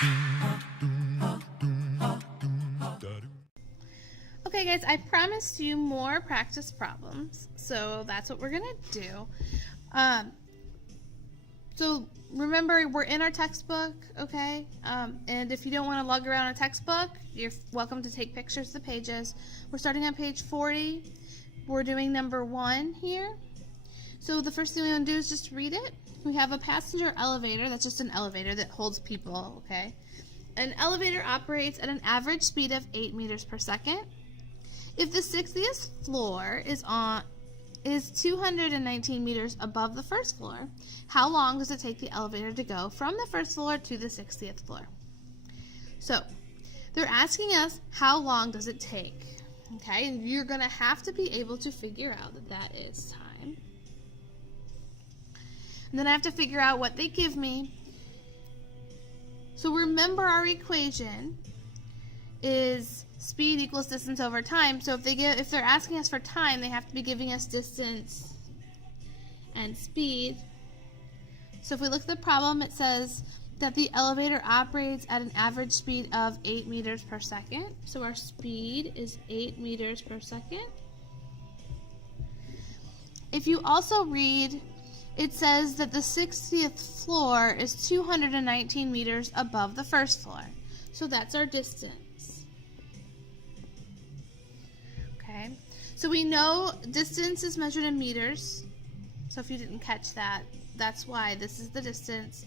Okay guys, I promised you more practice problems, so that's what we're gonna do. So remember, we're in our textbook, okay? And if you don't want to lug around a textbook, you're welcome to take pictures of the pages. We're starting on page 40. We're doing number 1 here. So the first thing we want to do is just read it. We have a passenger elevator. That's just an elevator that holds people, okay? An elevator operates at an average speed of 8 meters per second. If the 60th floor is 219 meters above the first floor, how long does it take the elevator to go from the first floor to the 60th floor? So they're asking us how long does it take, okay? And you're going to have to be able to figure out that that is time. And then I have to figure out what they give me. So remember, our equation is speed equals distance over time. So if they're asking us for time, they have to be giving us distance and speed. So if we look at the problem, it says that the elevator operates at an average speed of 8 meters per second. So our speed is 8 meters per second. If you also read, it says that the 60th floor is 219 meters above the first floor. So that's our distance. Okay, so we know distance is measured in meters. So if you didn't catch that, that's why this is the distance.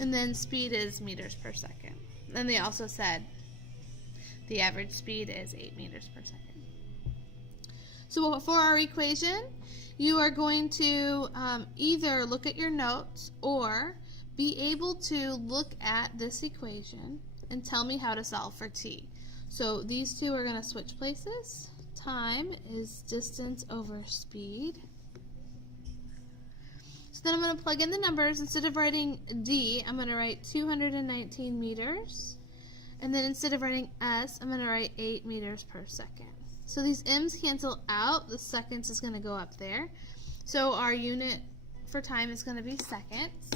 And then speed is meters per second. And they also said the average speed is 8 meters per second. So for our equation, you are going to either look at your notes or be able to look at this equation and tell me how to solve for t. So these two are going to switch places. Time is distance over speed. So then I'm going to plug in the numbers. Instead of writing D, I'm going to write 219 meters. And then instead of writing S, I'm going to write 8 meters per second. So these M's cancel out. The seconds is going to go up there. So our unit for time is going to be seconds.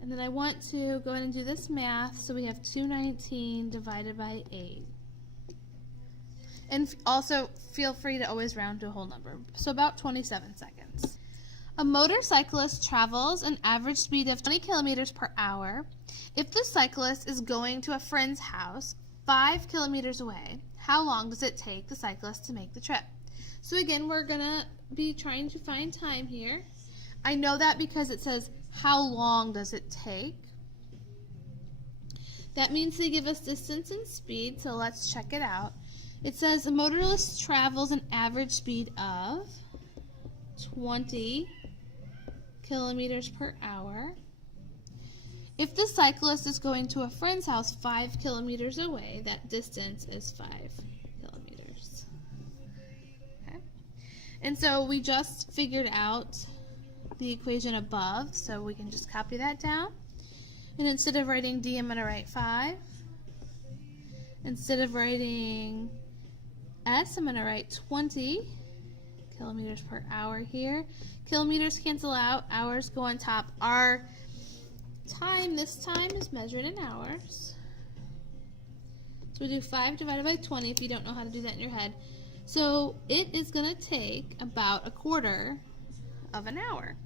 And then I want to go ahead and do this math. So we have 219 divided by 8. And also feel free to always round to a whole number. So about 27 seconds. A motorcyclist travels an average speed of 20 kilometers per hour. If the cyclist is going to a friend's house 5 kilometers away, how long does it take the cyclist to make the trip? So again, we're going to be trying to find time here. I know that because it says, how long does it take? That means they give us distance and speed, so let's check it out. It says a motorist travels an average speed of 20 kilometers per hour. If the cyclist is going to a friend's house 5 kilometers away, that distance is 5 kilometers. Okay. And so we just figured out the equation above, so we can just copy that down. And instead of writing D, I'm going to write 5. Instead of writing S, I'm going to write 20 kilometers per hour here. Kilometers cancel out, hours go on top. Our time this time is measured in hours. So we do 5 divided by 20 if you don't know how to do that in your head. So it is going to take about 1/4 of an hour.